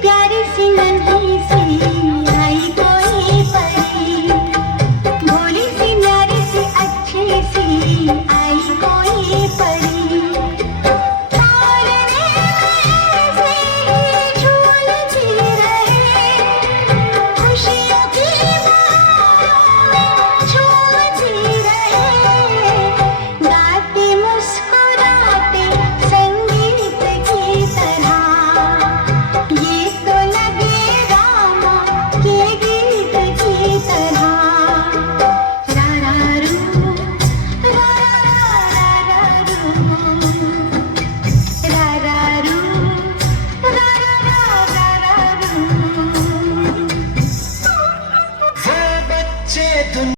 प्यारी सी नन्ही सी आई कोई परी, भोली सी न्यारी सी अच्छी सी आई कोई परी। तारे ऐसे ही झूलती रहे, खुशियों की बहारों झूमती रहे, गाती मुस्कुराते संगीत की तरह। ये तो लगे रामा के गीत की तरह। रा रा रू, रा रा रा रू, रा रा रू, रा रा रा रू। वो बच्चे